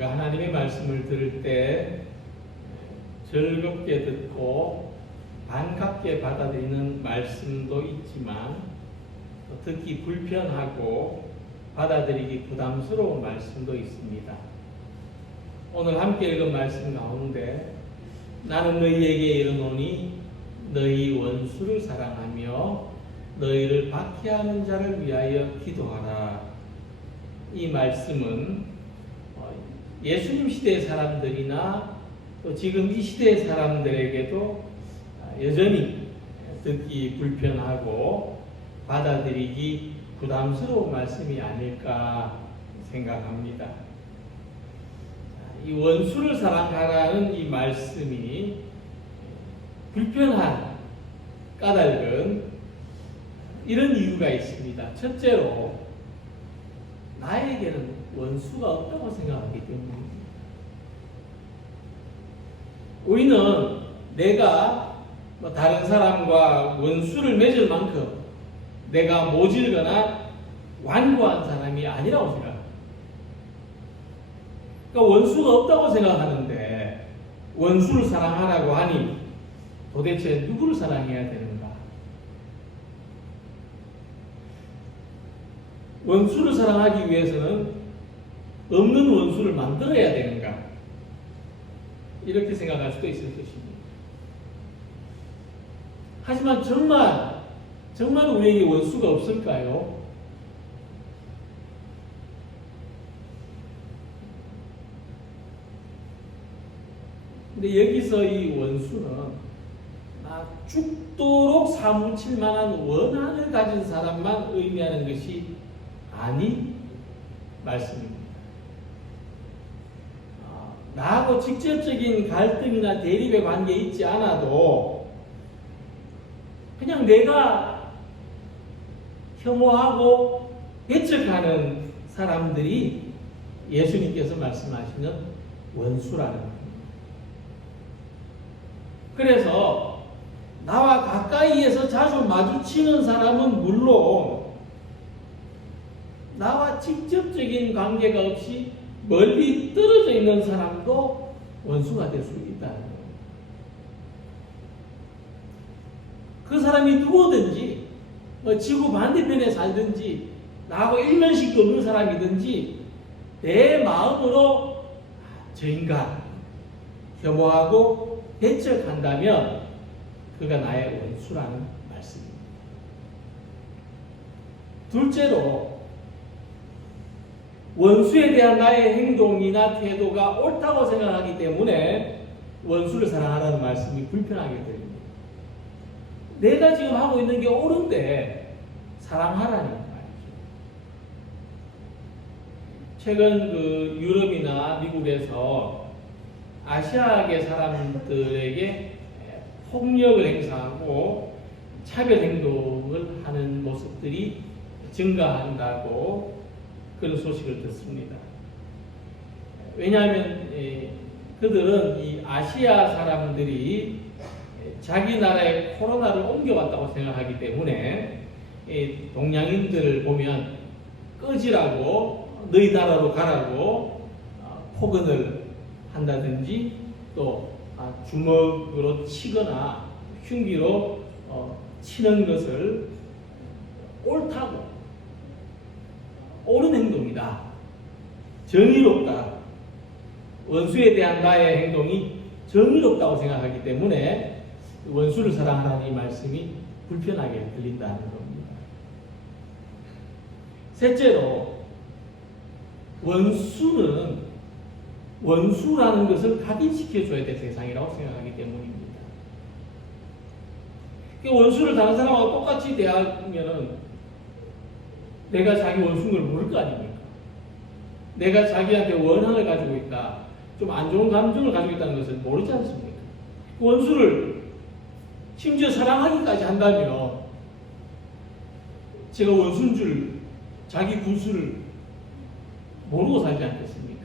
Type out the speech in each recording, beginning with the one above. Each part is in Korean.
우리가 하나님의 말씀을 들을 때 즐겁게 듣고 반갑게 받아들이는 말씀도 있지만 듣기 불편하고 받아들이기 부담스러운 말씀도 있습니다. 오늘 함께 읽은 말씀 가운데 나는 너희에게 이르노니 너희 원수를 사랑하며 너희를 박해하는 자를 위하여 기도하라. 이 말씀은 예수님 시대의 사람들이나 또 지금 이 시대의 사람들에게도 여전히 듣기 불편하고 받아들이기 부담스러운 말씀이 아닐까 생각합니다. 이 원수를 사랑하라는 이 말씀이 불편한, 까닭은 이런 이유가 있습니다. 첫째로 나에게는 원수가 없다고 생각하기 때문입니다. 우리는 내가 다른 사람과 원수를 맺을 만큼 내가 모질거나 완고한 사람이 아니라고 생각합니다. 그러니까 원수가 없다고 생각하는데 원수를 사랑하라고 하니 도대체 누구를 사랑해야 되는가? 원수를 사랑하기 위해서는 없는 원수를 만들어야 되는가? 이렇게 생각할 수도 있을 것입니다. 하지만 정말 우리에게 원수가 없을까요? 근데 여기서 이 원수는 죽도록 사무칠 만한 원한을 가진 사람만 의미하는 것이 아닌 말씀입니다. 나하고 직접적인 갈등이나 대립의 관계에 있지 않아도 그냥 내가 혐오하고 배척하는 사람들이 예수님께서 말씀하시는 원수라는 겁니다. 그래서 나와 가까이에서 자주 마주치는 사람은 물론 나와 직접적인 관계가 없이 멀리 떨어져 있는 사람도 원수가 될 수 있다는 거예요. 그 사람이 누구든지 지구 반대편에 살든지 나하고 일면식도 없는 사람이든지 내 마음으로 저 인간 혐오하고 배척한다면 그가 나의 원수라는 말씀입니다. 둘째로 원수에 대한 나의 행동이나 태도가 옳다고 생각하기 때문에 원수를 사랑하라는 말씀이 불편하게 들립니다. 내가 지금 하고 있는 게 옳은데 사랑하라는 말이죠. 최근 유럽이나 미국에서 아시아계 사람들에게 폭력을 행사하고 차별 행동을 하는 모습들이 증가한다고 그런 소식을 듣습니다. 왜냐하면 그들은 이 아시아 사람들이 자기 나라에 코로나를 옮겨왔다고 생각하기 때문에 동양인들을 보면 꺼지라고 너희 나라로 가라고 폭언을 한다든지 또 주먹으로 치거나 흉기로 치는 것을 옳다고 옳은 행동이다. 정의롭다. 원수에 대한 나의 행동이 정의롭다고 생각하기 때문에 원수를 사랑하라는 이 말씀이 불편하게 들린다는 겁니다. 셋째로 원수라는 것을 각인시켜줘야 될 대상이라고 생각하기 때문입니다. 원수를 다른 사람하고 똑같이 대하면은 내가 자기 원수인 걸 모를 거 아닙니까? 내가 자기한테 원한을 가지고 있다, 좀 안 좋은 감정을 가지고 있다는 것을 모르지 않습니까? 원수를 심지어 사랑하기까지 한다면 제가 원수인 줄 자기 군수를 모르고 살지 않겠습니까?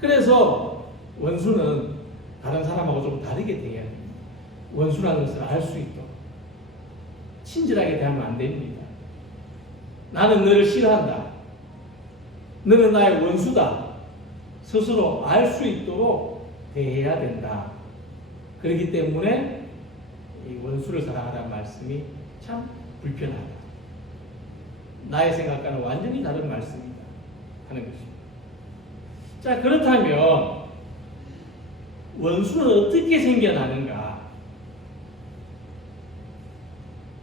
그래서 원수는 다른 사람하고 좀 다르게 대해야 됩니다. 원수라는 것을 알 수 있도록 친절하게 대하면 안 됩니다. 나는 너를 싫어한다. 너는 나의 원수다. 스스로 알 수 있도록 대해야 된다. 그렇기 때문에 이 원수를 사랑하라는 말씀이 참 불편하다. 나의 생각과는 완전히 다른 말씀이다 하는 것입니다. 자, 그렇다면 원수는 어떻게 생겨나는가?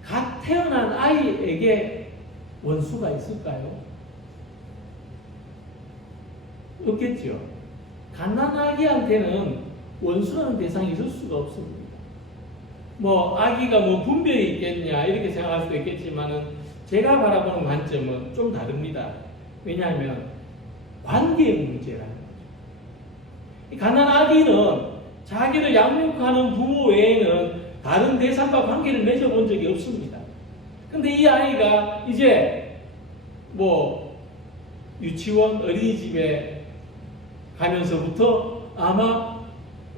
갓 태어난 아이에게 원수가 있을까요? 없겠죠. 갓난아기한테는 원수라는 대상이 있을 수가 없습니다. 뭐 아기가 뭐 분별이 있겠냐 이렇게 생각할 수도 있겠지만은 제가 바라보는 관점은 좀 다릅니다. 왜냐하면 관계 문제라는 거죠. 이 갓난아기는 자기를 양육하는 부모 외에는 다른 대상과 관계를 맺어본 적이 없습니다. 근데 이 아이가 이제 뭐 유치원, 어린이집에 가면서부터 아마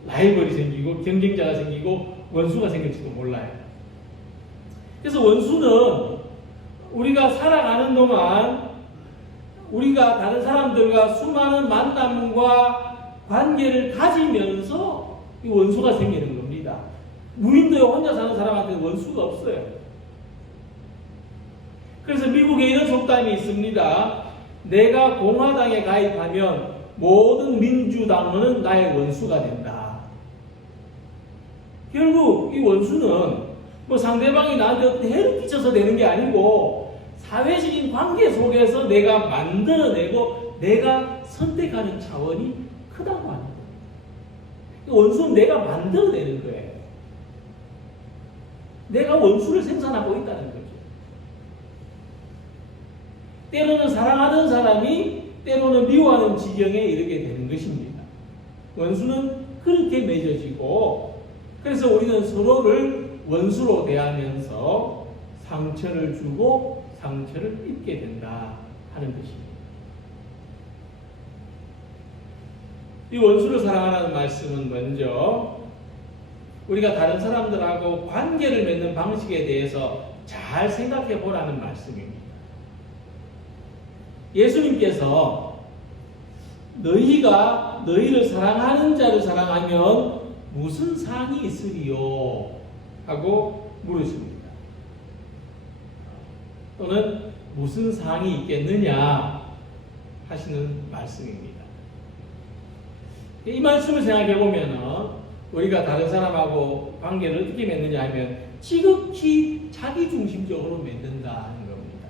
라이벌이 생기고 경쟁자가 생기고 원수가 생길지도 몰라요. 그래서 원수는 우리가 살아가는 동안 우리가 다른 사람들과 수많은 만남과 관계를 가지면서 이 원수가 생기는 겁니다. 무인도에 혼자 사는 사람한테는 원수가 없어요. 그래서 미국에 이런 속담이 있습니다. 내가 공화당에 가입하면 모든 민주당원은 나의 원수가 된다. 결국 이 원수는 뭐 상대방이 나한테 어떤 해를 끼쳐서 되는 게 아니고 사회적인 관계 속에서 내가 만들어내고 내가 선택하는 차원이 크다고 하는 거예요. 원수는 내가 만들어내는 거예요. 내가 원수를 생산하고 있다는 거죠. 때로는 사랑하는 사람이 때로는 미워하는 지경에 이르게 되는 것입니다. 원수는 그렇게 맺어지고 그래서 우리는 서로를 원수로 대하면서 상처를 주고 상처를 입게 된다 하는 것입니다. 이 원수를 사랑하라는 말씀은 먼저 우리가 다른 사람들하고 관계를 맺는 방식에 대해서 잘 생각해 보라는 말씀입니다. 예수님께서 너희가 너희를 사랑하는 자를 사랑하면 무슨 상이 있으리요? 하고 물으십니다. 또는 무슨 상이 있겠느냐 하시는 말씀입니다. 이 말씀을 생각해 보면 우리가 다른 사람하고 관계를 어떻게 맺느냐 하면 지극히 자기중심적으로 맺는다 하는 겁니다.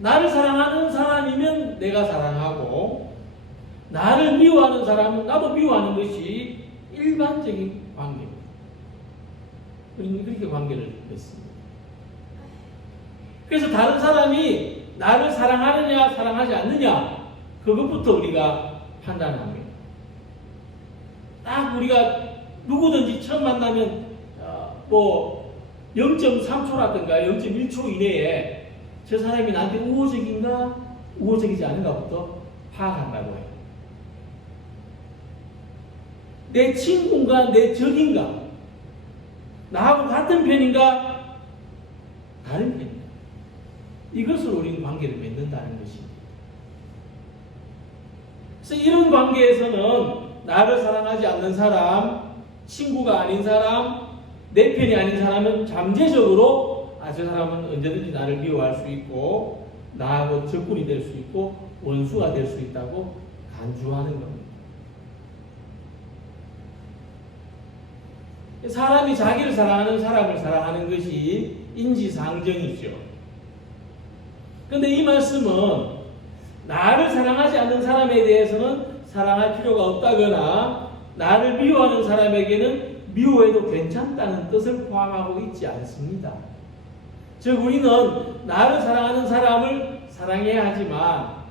나를 사랑하는 사람이면 내가 사랑하고 나를 미워하는 사람은 나도 미워하는 것이 일반적인 관계입니다. 우리는 그렇게 관계를 맺습니다. 그래서 다른 사람이 나를 사랑하느냐 사랑하지 않느냐 그것부터 우리가 판단합니다. 딱 우리가 누구든지 처음 만나면 뭐 0.3초라든가 0.1초 이내에 저 사람이 나한테 우호적인가 우호적이지 않은가부터 파악한다고 해요. 내 친구인가 내 적인가 나하고 같은 편인가 다른 편인가 이것으로 우리는 관계를 맺는다는 것입니다. 그래서 이런 관계에서는 나를 사랑하지 않는 사람, 친구가 아닌 사람, 내 편이 아닌 사람은 잠재적으로 저 사람은 언제든지 나를 미워할 수 있고 나하고 적군이 될 수 있고 원수가 될 수 있다고 간주하는 겁니다. 사람이 자기를 사랑하는 사람을 사랑하는 것이 인지상정이죠. 그런데 이 말씀은 나를 사랑하지 않는 사람에 대해서는 사랑할 필요가 없다거나 나를 미워하는 사람에게는 미워해도 괜찮다는 뜻을 포함하고 있지 않습니다. 즉 우리는 나를 사랑하는 사람을 사랑해야 하지만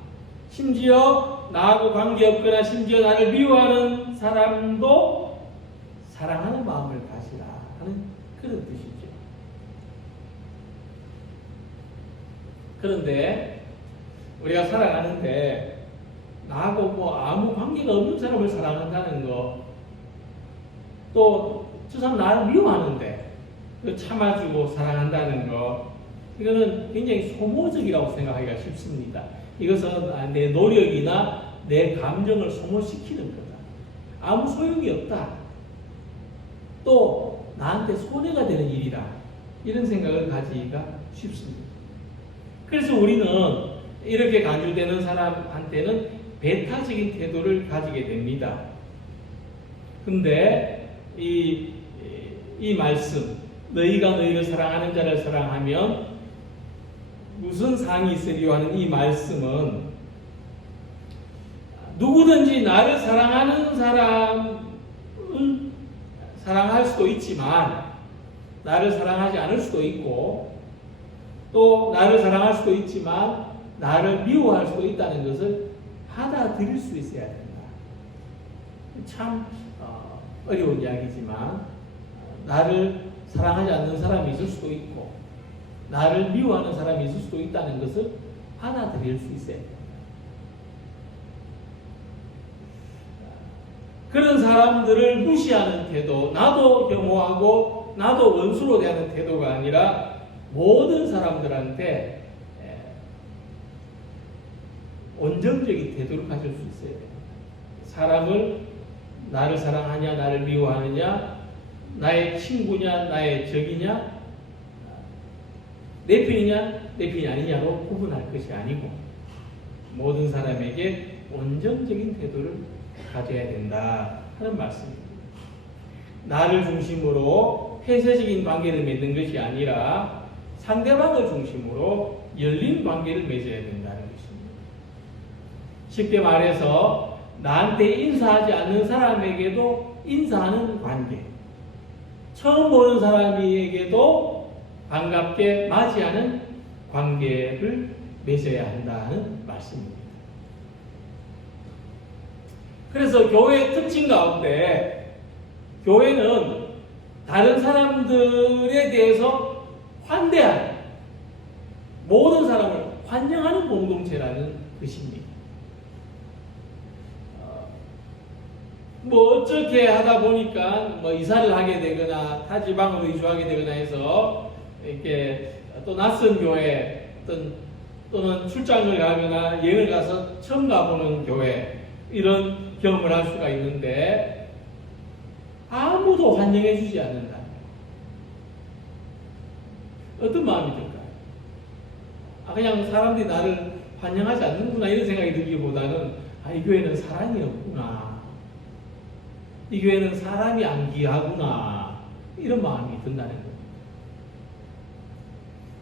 심지어 나하고 관계없거나 심지어 나를 미워하는 사람도 사랑하는 마음을 가지라 하는 그런 뜻이죠. 그런데 우리가 살아가는데 나하고 뭐 아무 관계가 없는 사람을 사랑한다는 거, 또 저 사람 나를 미워하는데 참아주고 사랑한다는 거, 이거는 굉장히 소모적이라고 생각하기가 쉽습니다. 이것은 내 노력이나 내 감정을 소모시키는 거다. 아무 소용이 없다. 또 나한테 손해가 되는 일이다. 이런 생각을 가지기가 쉽습니다. 그래서 우리는 이렇게 간주되는 사람한테는 배타적인 태도를 가지게 됩니다. 근데 이 말씀, 너희가 너희를 사랑하는 자를 사랑하면 무슨 상이 있으리요 하는 이 말씀은 누구든지 나를 사랑하는 사람을 사랑할 수도 있지만 나를 사랑하지 않을 수도 있고 또 나를 사랑할 수도 있지만 나를 미워할 수도 있다는 것을 받아들일 수 있어야 된다. 참 어려운 이야기지만 나를 사랑하지 않는 사람이 있을 수도 있고 나를 미워하는 사람이 있을 수도 있다는 것을 받아들일 수 있어야 된다. 그런 사람들을 무시하는 태도, 나도 혐오하고 나도 원수로 대하는 태도가 아니라 모든 사람들한테 온정적인 태도를 가질 수 있어야 됩니다. 사람을 나를 사랑하냐, 나를 미워하느냐, 나의 친구냐, 나의 적이냐, 내 편이냐, 내 편이 아니냐로 구분할 것이 아니고 모든 사람에게 온정적인 태도를 가져야 된다 하는 말씀입니다. 나를 중심으로 폐쇄적인 관계를 맺는 것이 아니라 상대방을 중심으로 열린 관계를 맺어야 된다는 것입니다. 쉽게 말해서 나한테 인사하지 않는 사람에게도 인사하는 관계, 처음 보는 사람에게도 반갑게 맞이하는 관계를 맺어야 한다는 말씀입니다. 그래서 교회의 특징 가운데 교회는 다른 사람들에 대해서 환대하는, 모든 사람을 환영하는 공동체라는 것입니다. 뭐 어떻게 하다 보니까 뭐 이사를 하게 되거나 타 지방으로 이주하게 되거나 해서 이렇게 또 낯선 교회 또는 출장을 가거나 여행을 가서 처음 가보는 교회 이런 경험을 할 수가 있는데 아무도 환영해 주지 않는다. 어떤 마음이 들까요? 그냥 사람들이 나를 환영하지 않는구나 이런 생각이 들기보다는 이 교회는 사랑이 없구나. 이 교회는 사람이 안 귀하구나. 이런 마음이 든다는 겁니다.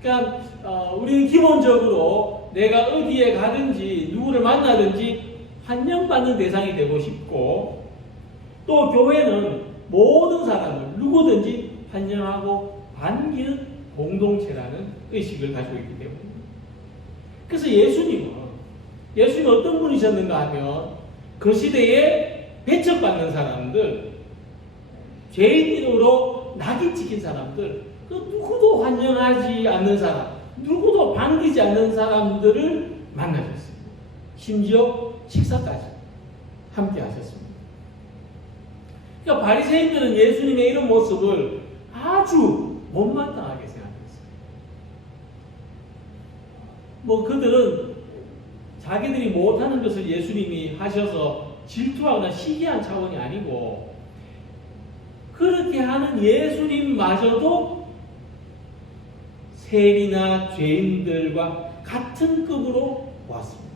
그러니까 우리는 기본적으로 내가 어디에 가든지 누구를 만나든지 환영받는 대상이 되고 싶고 또 교회는 모든 사람을 누구든지 환영하고 반기는 공동체라는 의식을 가지고 있기 때문입니다. 그래서 예수님은 어떤 분이셨는가 하면 그 시대에 배척받는 사람들, 죄인으로 낙인 찍힌 사람들, 그 누구도 환영하지 않는 사람, 누구도 반기지 않는 사람들을 만나셨습니다. 심지어 식사까지 함께 하셨습니다. 그러니까 바리새인들은 예수님의 이런 모습을 아주 못마땅하게 생각했어요. 뭐 그들은 자기들이 못하는 것을 예수님이 하셔서 질투하거나 시기한 차원이 아니고 그렇게 하는 예수님마저도 세리나 죄인들과 같은 급으로 보았습니다.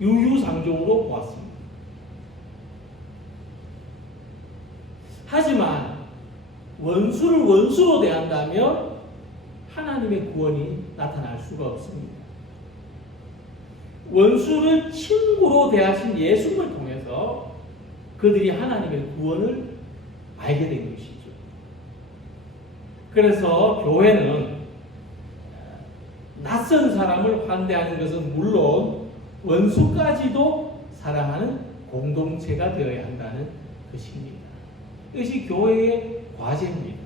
유유상종으로 보았습니다. 하지만 원수를 원수로 대한다면 하나님의 구원이 나타날 수가 없습니다. 원수를 친구로 대하신 예수님을 통해서 그들이 하나님의 구원을 알게 된 것이죠. 그래서 교회는 낯선 사람을 환대하는 것은 물론 원수까지도 사랑하는 공동체가 되어야 한다는 것입니다. 이것이 교회의 과제입니다.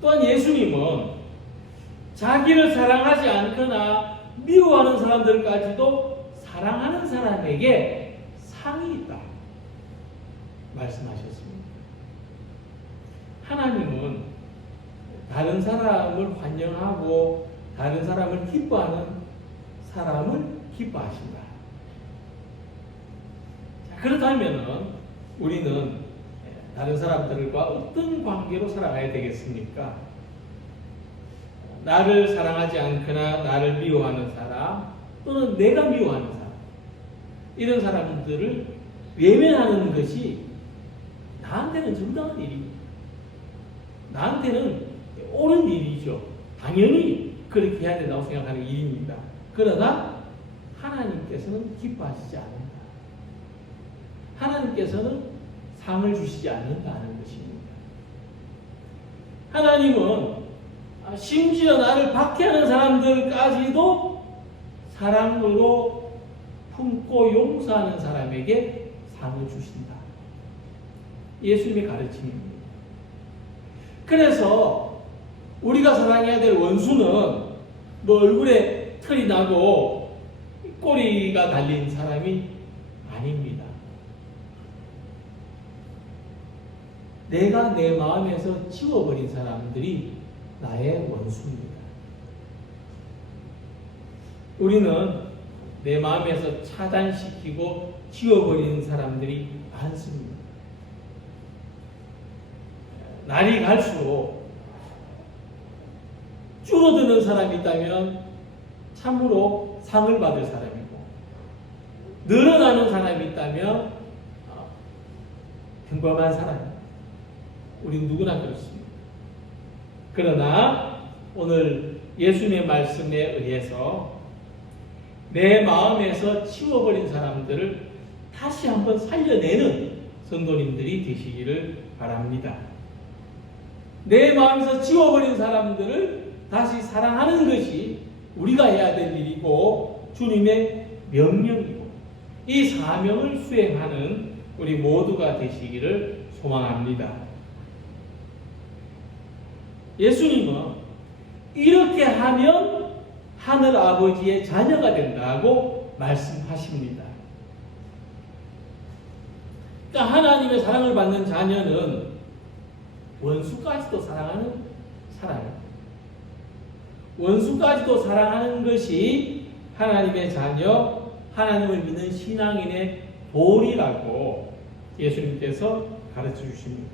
또한 예수님은 자기를 사랑하지 않거나 미워하는 사람들까지도 사랑하는 사람에게 상이 있다 말씀하셨습니다. 하나님은 다른 사람을 환영하고 다른 사람을 기뻐하는 사람을 기뻐하신다. 자, 그렇다면 우리는 다른 사람들과 어떤 관계로 살아가야 되겠습니까? 나를 사랑하지 않거나 나를 미워하는 사람 또는 내가 미워하는 사람, 이런 사람들을 외면하는 것이 나한테는 정당한 일입니다. 나한테는 옳은 일이죠. 당연히 그렇게 해야 된다고 생각하는 일입니다. 그러나 하나님께서는 기뻐하시지 않는다. 하나님께서는 상을 주시지 않는다는 것입니다. 하나님은 심지어 나를 박해하는 사람들까지도 사랑으로 품고 용서하는 사람에게 상을 주신다. 예수님의 가르침입니다. 그래서 우리가 사랑해야 될 원수는 뭐 얼굴에 털이 나고 꼬리가 달린 사람이 아닙니다. 내가 내 마음에서 지워버린 사람들이 나의 원수입니다. 우리는 내 마음에서 차단시키고 지워버리는 사람들이 많습니다. 날이 갈수록 줄어드는 사람이 있다면 참으로 상을 받을 사람이고, 늘어나는 사람이 있다면 평범한 사람입니다. 우리 누구나 그렇습니다. 그러나 오늘 예수님의 말씀에 의해서 내 마음에서 치워버린 사람들을 다시 한번 살려내는 성도님들이 되시기를 바랍니다. 내 마음에서 치워버린 사람들을 다시 사랑하는 것이 우리가 해야 될 일이고 주님의 명령이고 이 사명을 수행하는 우리 모두가 되시기를 소망합니다. 예수님은 이렇게 하면 하늘 아버지의 자녀가 된다고 말씀하십니다. 그러니까 하나님의 사랑을 받는 자녀는 원수까지도 사랑하는 사랑입니다. 원수까지도 사랑하는 것이 하나님의 자녀, 하나님을 믿는 신앙인의 도리라고 예수님께서 가르쳐 주십니다.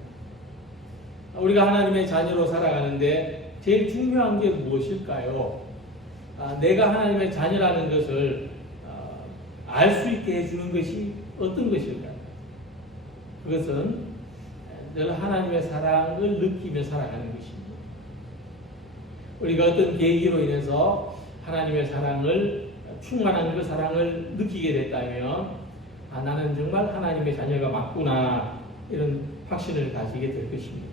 우리가 하나님의 자녀로 살아가는데 제일 중요한 게 무엇일까요? 내가 하나님의 자녀라는 것을 알 수 있게 해주는 것이 어떤 것일까요? 그것은 늘 하나님의 사랑을 느끼며 살아가는 것입니다. 우리가 어떤 계기로 인해서 하나님의 사랑을, 충만한 그 사랑을 느끼게 됐다면 나는 정말 하나님의 자녀가 맞구나, 이런 확신을 가지게 될 것입니다.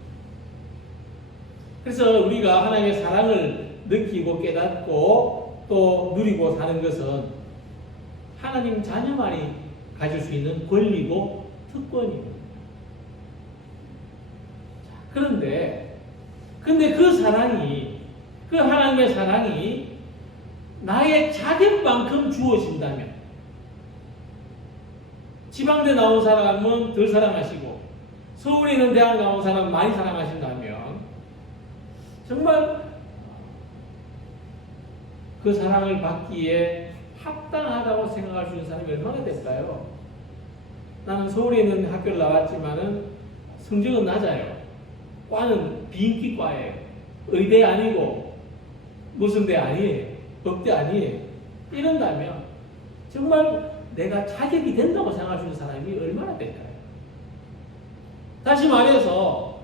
그래서 우리가 하나님의 사랑을 느끼고 깨닫고 또 누리고 사는 것은 하나님 자녀만이 가질 수 있는 권리고 특권입니다. 그런데 그 사랑이, 그 하나님의 사랑이 나의 자격만큼 주어진다면, 지방대 나온 사람은 덜 사랑하시고 서울에 있는 대학 나온 사람은 많이 사랑하신다면 정말 그 사랑을 받기에 합당하다고 생각할 수 있는 사람이 얼마나 될까요? 나는 서울에 있는 학교를 나왔지만은 성적은 낮아요. 과는 비인기과예요. 의대 아니고 무슨 대 아니에요. 법대 아니에요. 이런다면 정말 내가 자격이 된다고 생각할 수 있는 사람이 얼마나 될까요? 다시 말해서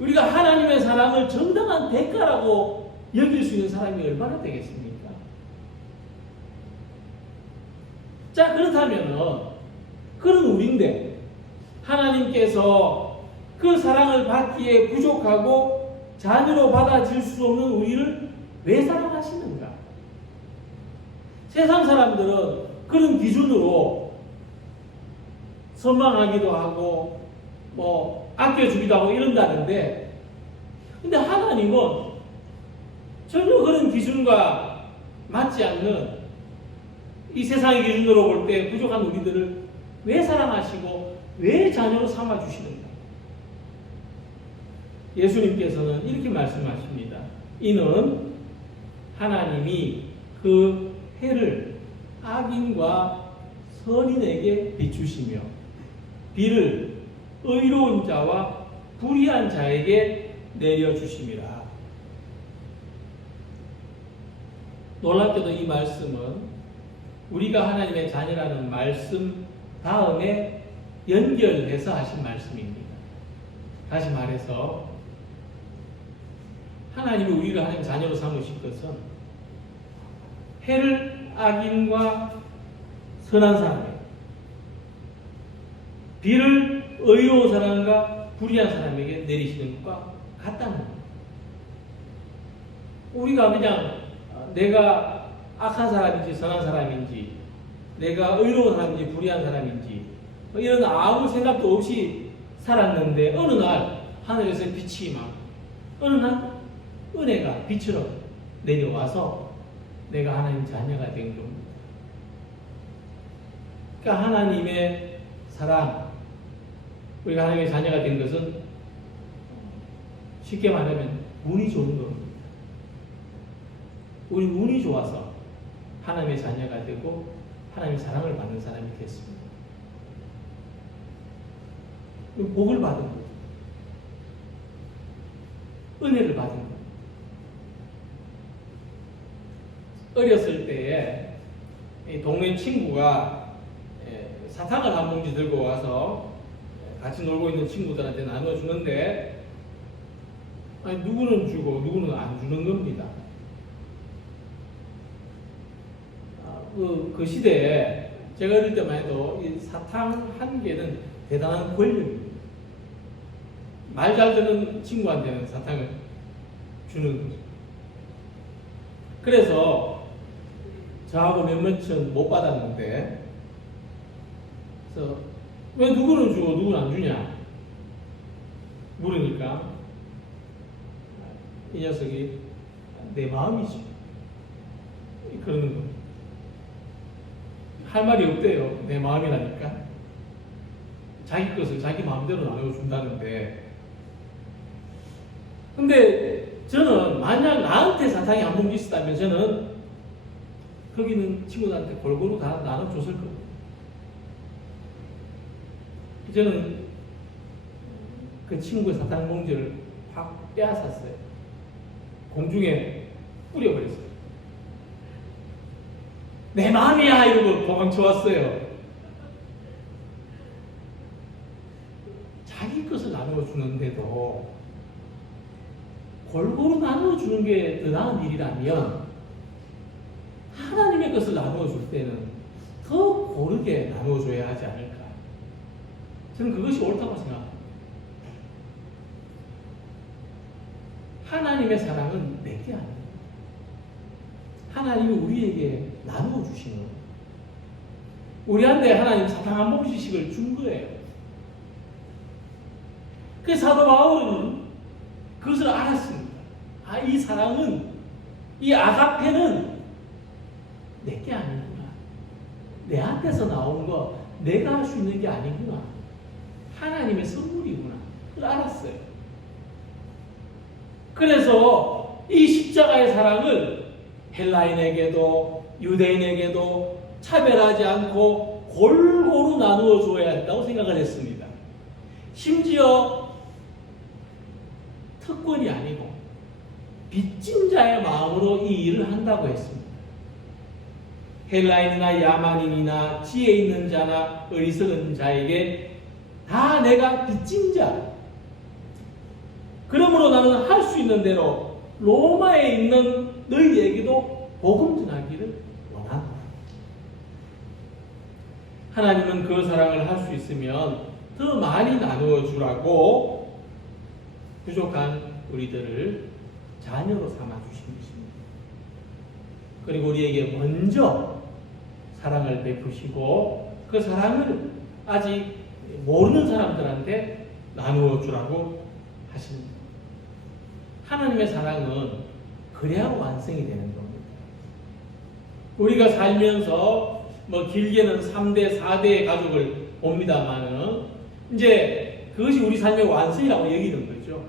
우리가 하나님의 사랑을 정당한 대가라고 여길 수 있는 사람이 얼마나 되겠습니까? 자, 그렇다면 그런 우리인데 하나님께서 그 사랑을 받기에 부족하고 자녀로 받아줄 수 없는 우리를 왜 사랑하시는가? 세상 사람들은 그런 기준으로 선망하기도 하고 아껴주기도 하고 이런다는데, 근데 하나님은 전혀 그런 기준과 맞지 않는 이 세상의 기준으로 볼 때 부족한 우리들을 왜 사랑하시고 왜 자녀로 삼아주시는가? 예수님께서는 이렇게 말씀하십니다. 이는 하나님이 그 해를 악인과 선인에게 비추시며 비를 의로운 자와 불의한 자에게 내려주심이라. 놀랍게도 이 말씀은 우리가 하나님의 자녀라는 말씀 다음에 연결해서 하신 말씀입니다. 다시 말해서 하나님이 우리를 하나님 자녀로 삼으신 것은 해를 악인과 선한 사람에게, 비를 의로운 사람과 불의한 사람에게 내리시는 것과 같다는 겁니다. 우리가 그냥 내가 악한 사람인지 선한 사람인지, 내가 의로운 사람인지 불의한 사람인지 이런 아무 생각도 없이 살았는데 어느 날 하늘에서 빛이 막 어느 날 은혜가 빛으로 내려와서 내가 하나님 자녀가 된 겁니다. 그러니까 하나님의 사랑, 우리가 하나님의 자녀가 된 것은 쉽게 말하면 운이 좋은 겁니다. 우리 운이 좋아서 하나님의 자녀가 되고 하나님의 사랑을 받는 사람이 됐습니다. 복을 받은 거죠. 은혜를 받은 거예요. 어렸을 때에 동네 친구가 사탕을 한 봉지 들고 와서 같이 놀고 있는 친구들한테 나눠주는데 누구는 주고 누구는 안 주는 겁니다. 그 시대에 제가 어릴 때만 해도 이 사탕 한 개는 대단한 권력입니다. 말 잘 듣는 친구한테는 사탕을 주는 거죠. 그래서 저하고 몇몇 천 못 받았는데, 그래서 왜 누구는 주고 누구는 안 주냐 물으니까 이 녀석이 내 마음이지 그러는 거예요. 할 말이 없대요. 내 마음이라니까. 자기 것을 자기 마음대로 나눠준다는데. 근데 저는 만약 나한테 사탕이 한 봉지 있었다면 저는 거기 있는 친구들한테 골고루 다 나눠줬을 겁니다. 저는 그 친구의 사탕 봉지를 확 빼앗았어요. 공중에 뿌려버렸어요. 내 마음이야! 이러고 도망쳐왔어요. 자기 것을 나눠주는데도 골고루 나눠주는 게 더 나은 일이라면 하나님의 것을 나눠줄 때는 더 고르게 나눠줘야 하지 않을까. 저는 그것이 옳다고 생각합니다. 하나님의 사랑은 내게 아닙니다. 하나님이 우리에게 나누어 주시는 거예요. 우리한테 하나님 사탕 한 봉지씩을 준 거예요. 그 사도 바울은 그것을 알았습니다. 아, 이 사랑은, 이 아가페는 내게 아니구나. 내한테서 나온 거 내가 할 수 있는 게 아니구나. 하나님의 선물이구나. 그걸 알았어요. 그래서 이 십자가의 사랑을 헬라인에게도 유대인에게도 차별하지 않고 골고루 나누어 줘야 한다고 생각을 했습니다. 심지어 특권이 아니고 빚진 자의 마음으로 이 일을 한다고 했습니다. 헬라인이나 야만인이나 지혜 있는 자나 어리석은 자에게 다 내가 빚진 자. 그러므로 나는 할 수 있는 대로 로마에 있는 너희에게도 복음 전하기를 원한다. 하나님은 그 사랑을 할 수 있으면 더 많이 나누어 주라고 부족한 우리들을 자녀로 삼아 주신 것입니다. 그리고 우리에게 먼저 사랑을 베푸시고 그 사랑을 아직 모르는 사람들한테 나누어 주라고 하십니다. 하나님의 사랑은 그래야 완성이 되는 겁니다. 우리가 살면서 뭐 길게는 3대, 4대의 가족을 봅니다만은 이제 그것이 우리 삶의 완성이라고 여기는 거죠.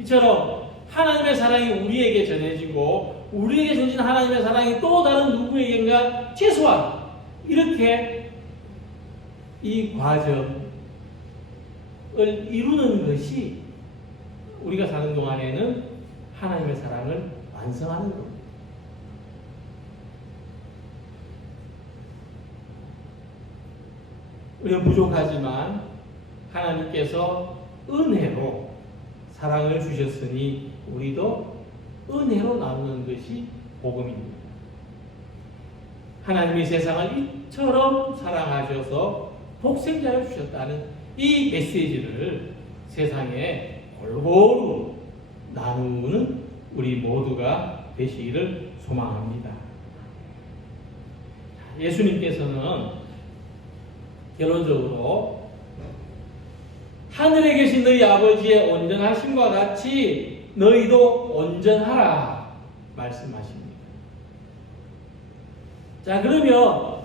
이처럼 하나님의 사랑이 우리에게 전해지고 우리에게 주신 하나님의 사랑이 또 다른 누구에게인가 최소한 이렇게 이 과정을 이루는 것이 우리가 사는 동안에는 하나님의 사랑을 완성하는 겁니다. 우리는 부족하지만 하나님께서 은혜로 사랑을 주셨으니 우리도 은혜로 나누는 것이 복음입니다. 하나님이 세상을 이처럼 사랑하셔서 독생자를 주셨다는 이 메시지를 세상에 골고루 나누는 우리 모두가 되시기를 소망합니다. 예수님께서는 결론적으로 하늘에 계신 너희 아버지의 온전하심과 같이 너희도 온전하라 말씀하십니다. 자, 그러면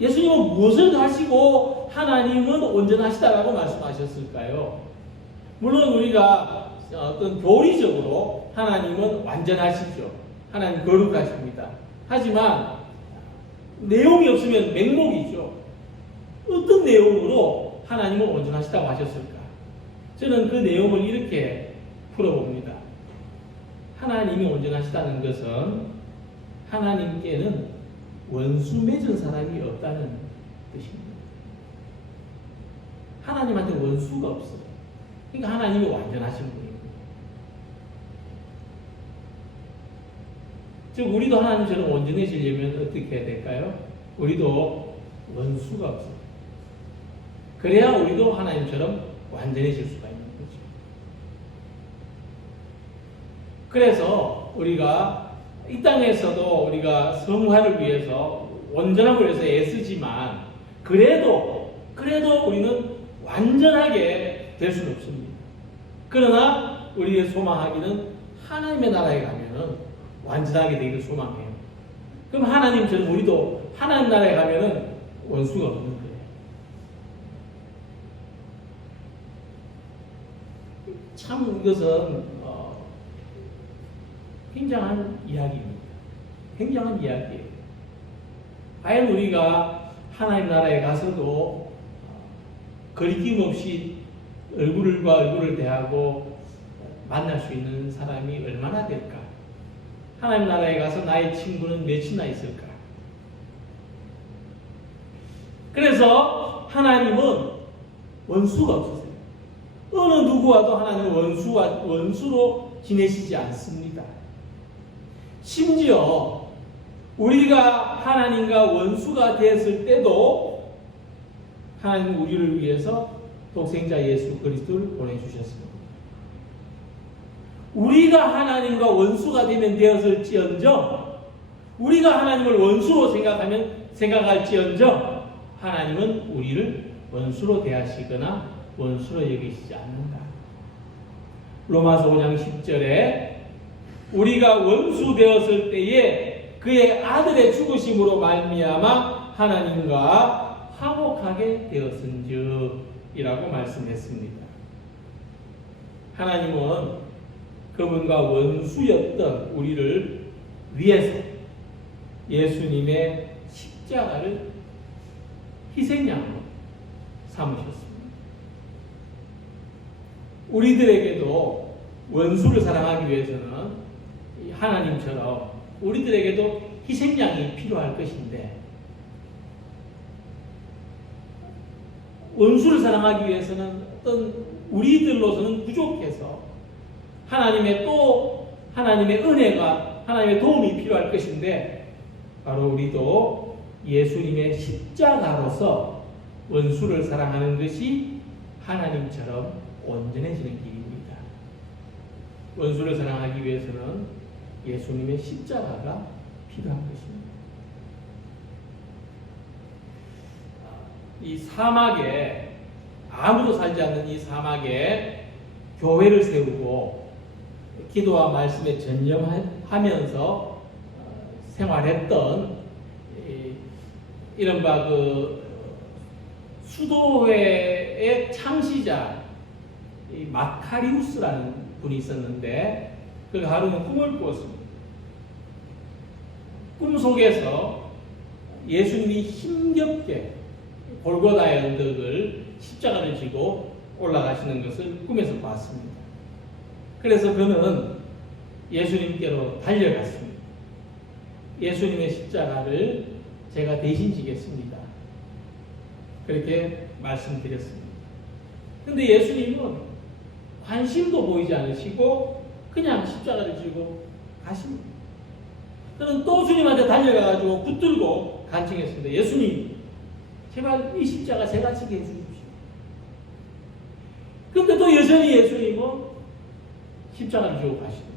예수님은 무엇을 하시고 하나님은 온전하시다라고 말씀하셨을까요? 물론 우리가 어떤 교리적으로 하나님은 완전하시죠. 하나님 거룩하십니다. 하지만 내용이 없으면 맹목이죠. 어떤 내용으로 하나님은 온전하시다고 하셨을까? 저는 그 내용을 이렇게 풀어봅니다. 하나님이 온전하시다는 것은 하나님께는 원수 맺은 사람이 없다는 뜻입니다. 하나님한테 원수가 없어요. 그러니까 하나님이 완전하신 분입니다. 즉 우리도 하나님처럼 온전해지려면 어떻게 해야 될까요? 우리도 원수가 없어요. 그래야 우리도 하나님처럼 완전해질 수가 있는 거죠. 그래서 우리가 이 땅에서도 우리가 성화를 위해서 온전함을 위해서 애쓰지만 그래도 우리는 완전하게 될 수는 없습니다. 그러나 우리의 소망하기는 하나님의 나라에 가면은 완전하게 되기를 소망해요. 그럼 하나님처럼 우리도 하나님 나라에 가면은 원수가 없는 거예요. 참 이것은 굉장한 이야기입니다. 굉장한 이야기예요. 과연 우리가 하나님 나라에 가서도 거리낌 없이 얼굴과 얼굴을 대하고 만날 수 있는 사람이 얼마나 될까? 하나님 나라에 가서 나의 친구는 몇이나 있을까? 그래서 하나님은 원수가 없으세요. 어느 누구와도 하나님은 원수로 지내시지 않습니다. 심지어 우리가 하나님과 원수가 되었을 때도 하나님은 우리를 위해서 독생자 예수 그리스도를 보내주셨습니다. 우리가 하나님과 원수가 되었을지언정 우리가 하나님을 원수로 생각할지언정 하나님은 우리를 원수로 대하시거나 원수로 여기시지 않는다. 로마서 5장 10절에 우리가 원수 되었을 때에 그의 아들의 죽으심으로 말미암아 하나님과 화목하게 되었은즉 이라고 말씀했습니다. 하나님은 그분과 원수였던 우리를 위해서 예수님의 십자가를 희생양으로 삼으셨습니다. 우리들에게도 원수를 사랑하기 위해서는 하나님처럼 우리들에게도 희생양이 필요할 것인데 원수를 사랑하기 위해서는 어떤 우리들로서는 부족해서 하나님의 은혜가 하나님의 도움이 필요할 것인데 바로 우리도 예수님의 십자가로서 원수를 사랑하는 것이 하나님처럼 온전해지는 길입니다. 원수를 사랑하기 위해서는 예수님의 십자가가 필요한 것입니다. 이 사막에 아무도 살지 않는 이 사막에 교회를 세우고 기도와 말씀에 전념하면서 생활했던 이른바 그 수도회의 창시자 마카리우스라는 분이 있었는데 그 하루는 꿈을 꾸었습니다. 꿈속에서 예수님이 힘겹게 골고다의 언덕을 십자가를 지고 올라가시는 것을 꿈에서 봤습니다. 그래서 그는 예수님께로 달려갔습니다. 예수님의 십자가를 제가 대신 지겠습니다. 그렇게 말씀드렸습니다. 근데 예수님은 관심도 보이지 않으시고 그냥 십자가를 지고 가십니다. 그는 또 주님한테 달려가가지고 붙들고 간청했습니다. 예수님, 제발 이 십자가 제가 지게 해주십시오. 근데 또 여전히 예수님은 십자가를 지고 가십니다.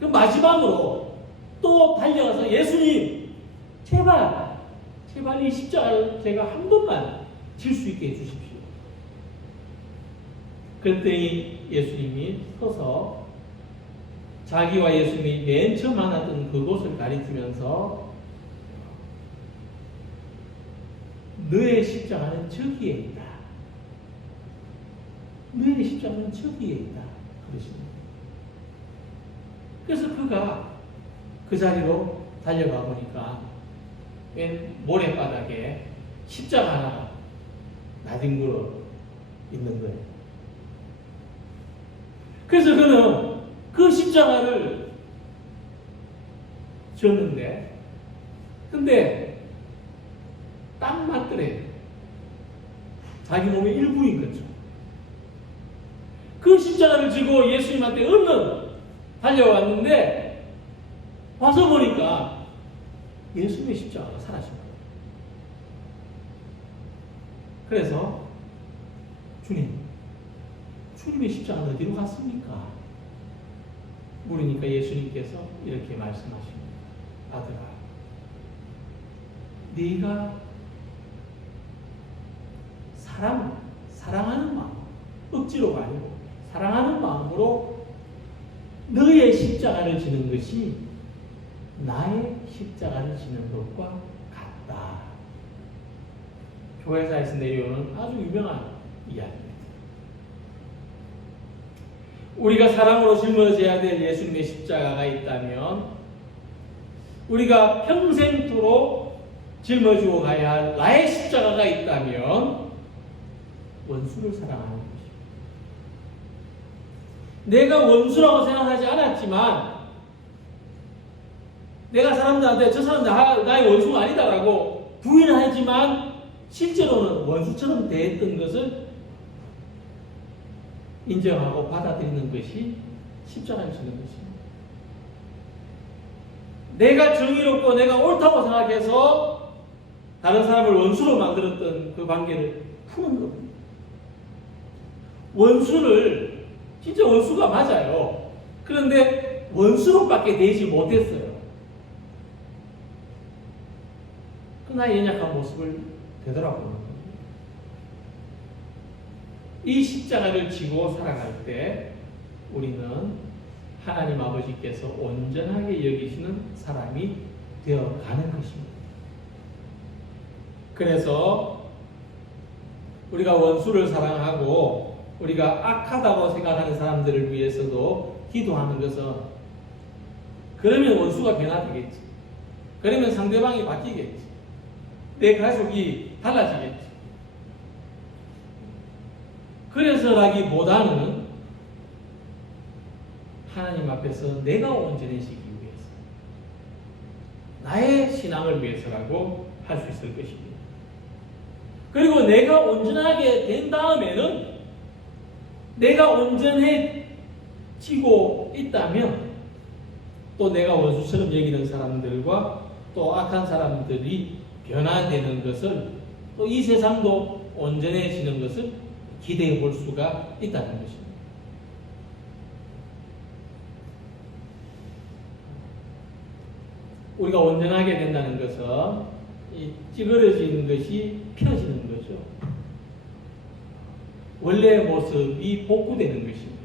그 마지막으로 또 달려가서 예수님, 제발 이 십자가를 제가 한 번만 질 수 있게 해주십시오. 그랬더니 예수님이 서서 자기와 예수님이 맨 처음 만났던 그곳을 가리키면서 너의 십자가는 저기에 있다. 너의 십자가는 저기에 있다. 그러십니다. 그래서 그가 그 자리로 달려가 보니까 맨 모래바닥에 십자가 하나가 나뒹굴어 있는 거예요. 그래서 그는 그 십자가를 졌는데, 근데 딱 맞더래요. 자기 몸의 일부인 거죠. 그 십자가를 지고 예수님한테 얼른 달려왔는데 와서 보니까 예수님의 십자가가 사라진 거예요. 그래서 주님의 십자가는 어디로 갔습니까? 물으니까 예수님께서 이렇게 말씀하십니다. 아들아, 네가 사랑하는 마음, 억지로가 아니고 사랑하는 마음으로 너의 십자가를 지는 것이 나의 십자가를 지는 것과 같다. 교회사에서 내려오는 아주 유명한 이야기입니다. 우리가 사랑으로 짊어져야 될 예수님의 십자가가 있다면, 우리가 평생토록 짊어지고 가야 할 나의 십자가가 있다면 원수를 사랑하는 것입니다. 내가 원수라고 생각하지 않았지만 내가 사람들한테 저 사람 나의 원수가 아니다라고 부인하지만 실제로는 원수처럼 대했던 것을 인정하고 받아들이는 것이 십자가를 지는 것입니다. 내가 정의롭고 내가 옳다고 생각해서 다른 사람을 원수로 만들었던 그 관계를 푸는 겁니다. 원수를, 진짜 원수가 맞아요. 그런데 원수로밖에 되지 못했어요. 그 나의 연약한 모습을 되돌아보는 겁니다. 이 십자가를 지고 살아갈 때 우리는 하나님 아버지께서 온전하게 여기시는 사람이 되어가는 것입니다. 그래서 우리가 원수를 사랑하고 우리가 악하다고 생각하는 사람들을 위해서도 기도하는 것은, 그러면 원수가 변화되겠지. 그러면 상대방이 바뀌겠지. 내 가족이 달라지겠지. 그래서라기보다는 하나님 앞에서 내가 온전해지기 위해서, 나의 신앙을 위해서라고 할 수 있을 것입니다. 그리고 내가 온전하게 된 다음에는, 내가 온전해지고 있다면 또 내가 원수처럼 여기는 사람들과 또 악한 사람들이 변화되는 것을, 또 이 세상도 온전해지는 것을 기대해 볼 수가 있다는 것입니다. 우리가 온전하게 된다는 것은 이 찌그러지는 것이 펴지는 거죠. 원래의 모습이 복구되는 것입니다.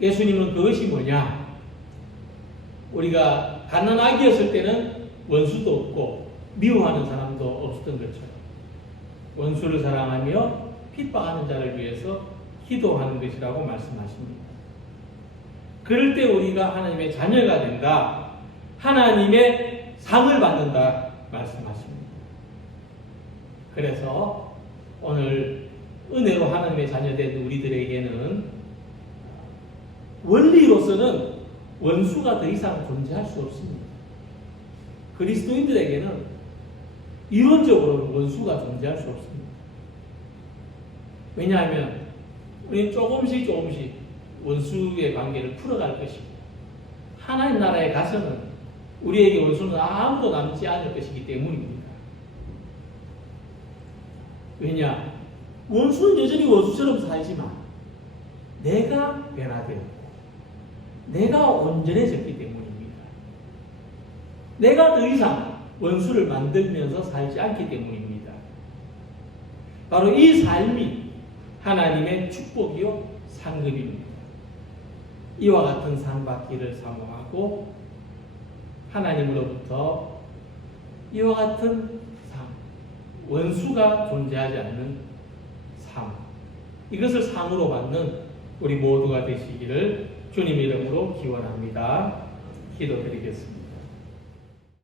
예수님은 그것이 뭐냐? 우리가 갓난아기였을 때는 원수도 없고 미워하는 사람도 없었던 것처럼 원수를 사랑하며 핍박하는 자를 위해서 기도하는 것이라고 말씀하십니다. 그럴 때 우리가 하나님의 자녀가 된다. 하나님의 상을 받는다 말씀하십니다. 그래서 오늘 은혜로 하나님의 자녀된 우리들에게는 원리로서는 원수가 더 이상 존재할 수 없습니다. 그리스도인들에게는 이론적으로는 원수가 존재할 수 없습니다. 왜냐하면 우리는 조금씩 원수의 관계를 풀어갈 것이고 하나님 나라에 가서는 우리에게 원수는 아무도 남지 않을 것이기 때문입니다. 왜냐? 원수는 여전히 원수처럼 살지만 내가 변화되었고 내가 온전해졌기 때문입니다. 내가 더 이상 원수를 만들면서 살지 않기 때문입니다. 바로 이 삶이 하나님의 축복이요 상급입니다. 이와 같은 상 받기를 사모하고 하나님으로부터 이와 같은 상, 원수가 존재하지 않는 삶, 이것을 상으로 받는 우리 모두가 되시기를 주님 이름으로 기원합니다. 기도드리겠습니다.